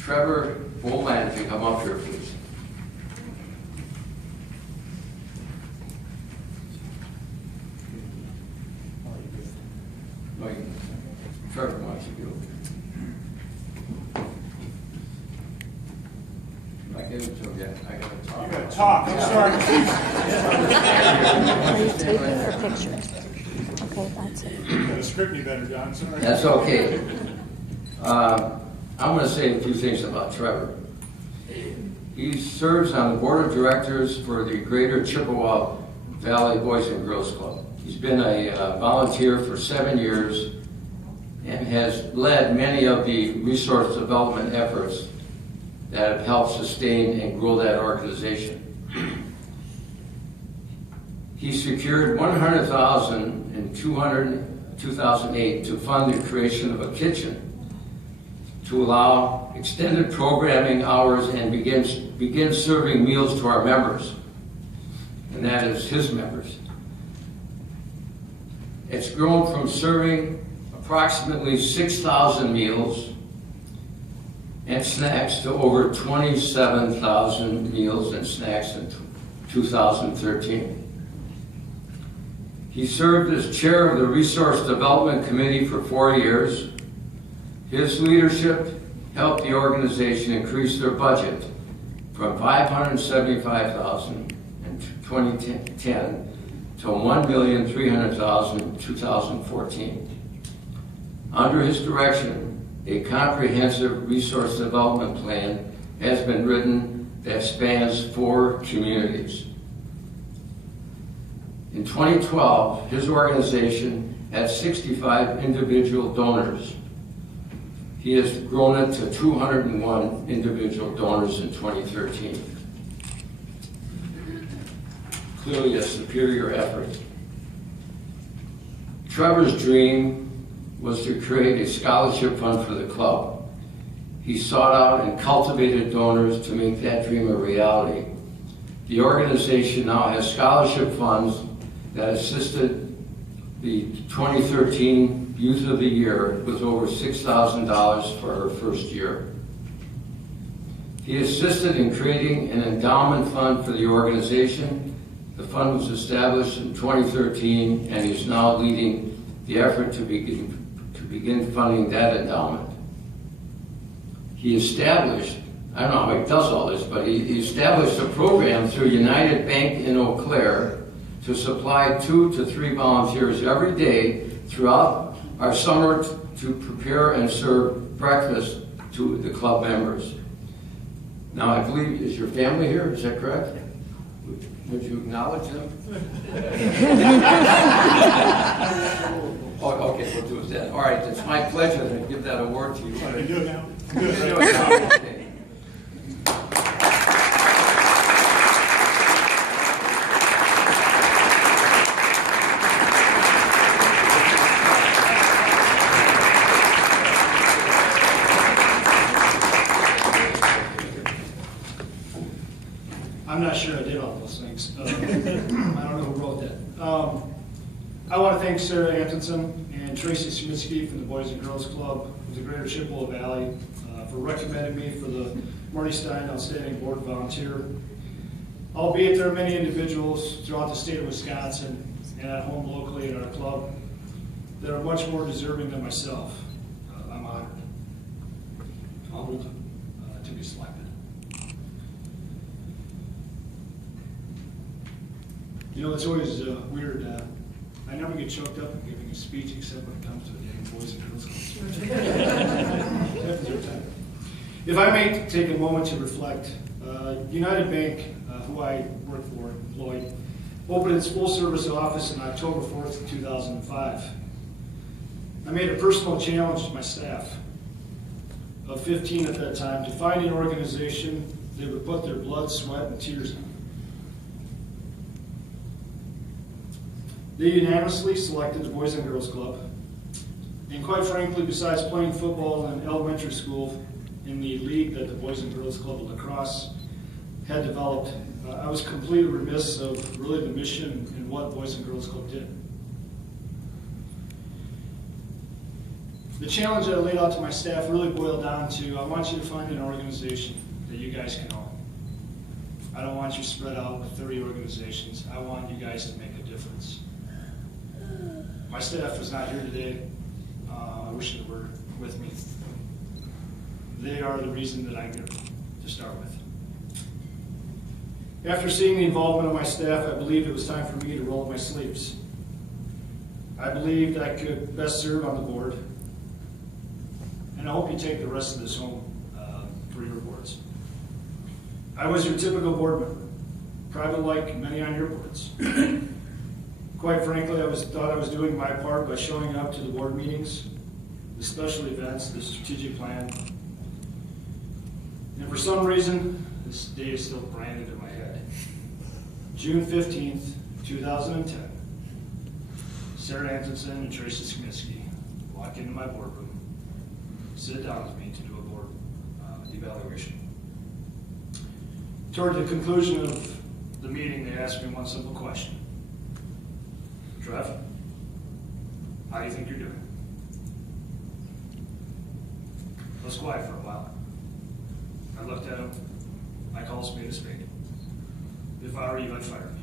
Trevor Bohland, if you come up here, please. No, Trevor wants to get over here. I gave it to him yet. I got to talk. You got to talk. I'm sorry. Are you taping or pictures? Okay, that's it. You got to script me better, John. Sorry. That's okay. I'm going to say a few things about Trevor. He serves on the board of directors for the Greater Chippewa Valley Boys and Girls Club. He's been a volunteer for 7 years and has led many of the resource development efforts that have helped sustain and grow that organization. He secured $100,000 in 2008 to fund the creation of a kitchen to allow extended programming hours and begin serving meals to our members, and that is his members. It's grown from serving approximately 6,000 meals and snacks to over 27,000 meals and snacks in 2013. He served as chair of the Resource Development Committee for 4 years. His leadership helped the organization increase their budget from $575,000 in 2010 to $1,300,000 in 2014. Under his direction, a comprehensive resource development plan has been written that spans 4 communities. In 2012, his organization had 65 individual donors. He has grown it to 201 individual donors in 2013. Clearly a superior effort. Trevor's dream was to create a scholarship fund for the club. He sought out and cultivated donors to make that dream a reality. The organization now has scholarship funds that assisted the 2013 Youth of the Year with over $6,000 for her first year. He assisted in creating an endowment fund for the organization. The fund was established in 2013 and he's now leading the effort to begin funding that endowment. He established, I don't know how he does all this, but he established a program through United Bank in Eau Claire to supply 2 to 3 volunteers every day throughout our summer to prepare and serve breakfast to the club members. Now, I believe, is your family here? Is that correct? Would you acknowledge them? Oh, okay, we'll do that. All right, it's my pleasure to give that award to you. Can I do it now? Okay. I'm not sure I did all those things. I don't know who wrote that. I want to thank Sarah Antonson and Tracy Smitsky from the Boys and Girls Club of the Greater Chippewa Valley for recommending me for the Marty Stein Outstanding Board Volunteer. Albeit there are many individuals throughout the state of Wisconsin and at home locally in our club that are much more deserving than myself. I'm honored to be selected. You know, it's always weird. I never get choked up in giving a speech except when it comes to the Boys and Girls Club. If I may take a moment to reflect, United Bank, who I work for, employed, opened its full-service office on October 4th, 2005. I made a personal challenge to my staff, of 15 at that time, to find an organization they would put their blood, sweat, and tears in. They unanimously selected the Boys and Girls Club. And quite frankly, besides playing football in elementary school in the league that the Boys and Girls Club of Lacrosse had developed, I was completely remiss of really the mission and what Boys and Girls Club did. The challenge that I laid out to my staff really boiled down to, I want you to find an organization that you guys can own. I don't want you spread out with 30 organizations. I want you guys to make a difference. My staff is not here today. I wish they were with me. They are the reason that I'm here to start with. After seeing the involvement of my staff, I believed it was time for me to roll up my sleeves. I believed I could best serve on the board, and I hope you take the rest of this home for your boards. I was your typical board member, private like many on your boards. Quite frankly, thought I was doing my part by showing up to the board meetings, the special events, the strategic plan. And for some reason, this day is still branded in my head. June 15th, 2010. Sarah Antonsen and Tracy Smiski walk into my boardroom, sit down with me to do a board evaluation. Toward the conclusion of the meeting, they asked me one simple question. Trev, how do you think you're doing? I was quiet for a while. I looked at him. I call a spade a spade. If I were you, I'd fire me.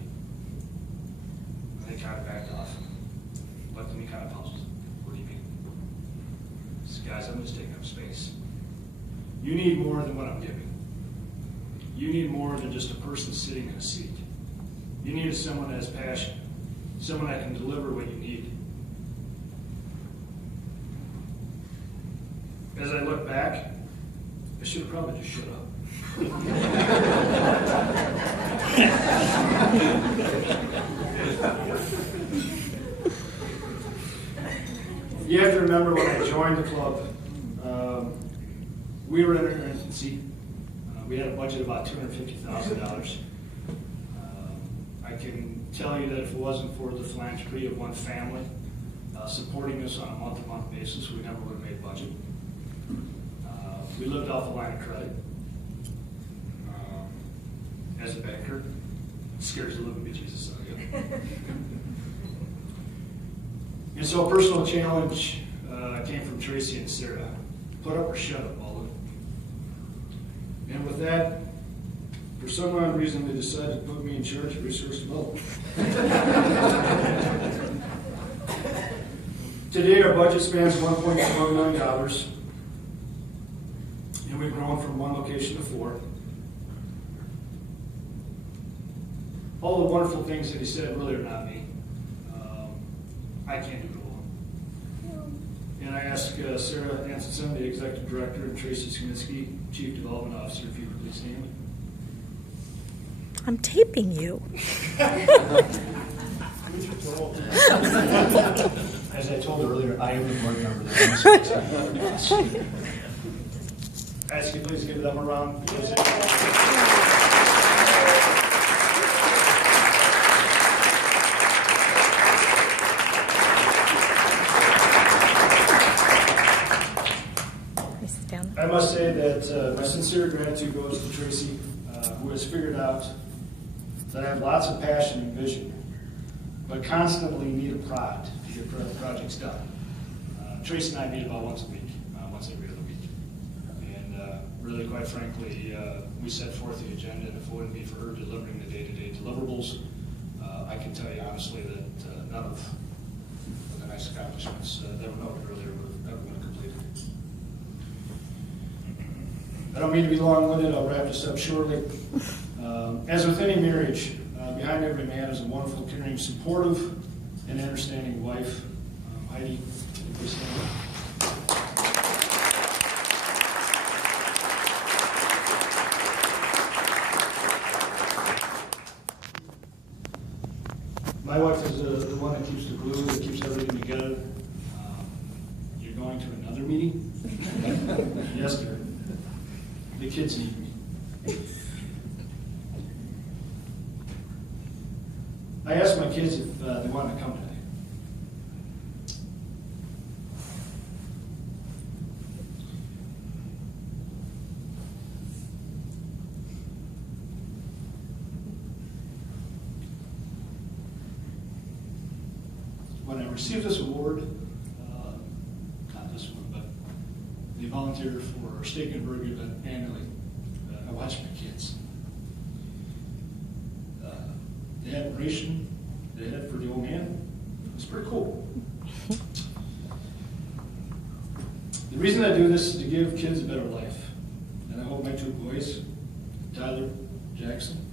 And they kind of backed off. Looked at me kind of puzzled. What do you mean? I said, guys, I'm just taking up space. You need more than what I'm giving. You need more than just a person sitting in a seat. You need someone that has passion, someone that can deliver what you need. As I look back, I should have probably just shut up. You have to remember when I joined the club, we were in our infancy. We had a budget of about $250,000. I can tell you that if it wasn't for the philanthropy of one family supporting us on a month-to-month basis, we never would have made budget. We lived off a line of credit. As a banker, it scares the living bejesus out of you. And so a personal challenge came from Tracy and Sarah. Put up or shut up, Bohland. And with that, for some odd reason, they decided to put me in charge of research development. Today, our budget spans $1.4 million, and we've grown from one location to 4. All the wonderful things that he said really are not me. I can't do it alone. And I ask Sarah Antonsen, the Executive Director, and Tracy Smiski, Chief Development Officer, if you would please stand. I'm taping you. As I told her earlier, I am the board member that I ask you please give them a round. I must say that my sincere gratitude goes to Tracy, who has figured out that I have lots of passion and vision, but constantly need a prod to get projects done. Tracy and I meet about once a week, once every other week. And really, quite frankly, we set forth the agenda, and if it wouldn't be for her delivering the day-to-day deliverables, I can tell you honestly that none of the nice accomplishments that were noted earlier would have ever been completed. I don't mean to be long-winded, I'll wrap this up shortly. As with any marriage, behind every man is a wonderful, caring, supportive, and understanding wife. Heidi, please stand up. My wife is the one that keeps the glue, that keeps everything together. You're going to another meeting? Yes, dear. The kids need me. I asked my kids if they wanted to come today. When I received this award, not this one, volunteer for our steak and burger event annually. I watch my kids. The admiration they had for the old man was pretty cool. The reason I do this is to give kids a better life. And I hope my two boys, Tyler, Jackson,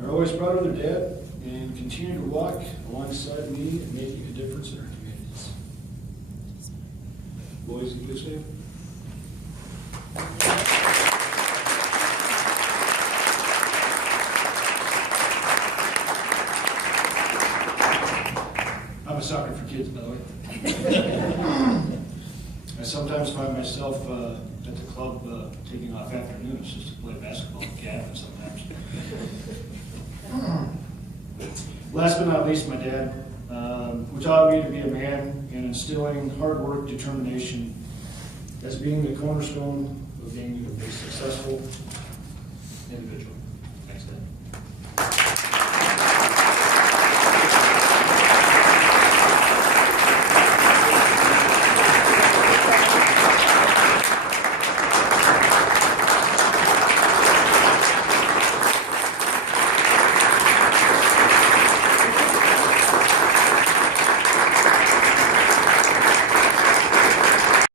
are always proud of their dad and continue to walk alongside me and making a difference in our communities. Boys, you please stand. I'm a sucker for kids, by the way. I sometimes find myself at the club taking off afternoons just to play basketball with Gavin sometimes. Last but not least, my dad, who taught me to be a man and instilling hard work, determination as being the cornerstone of being a successful individual.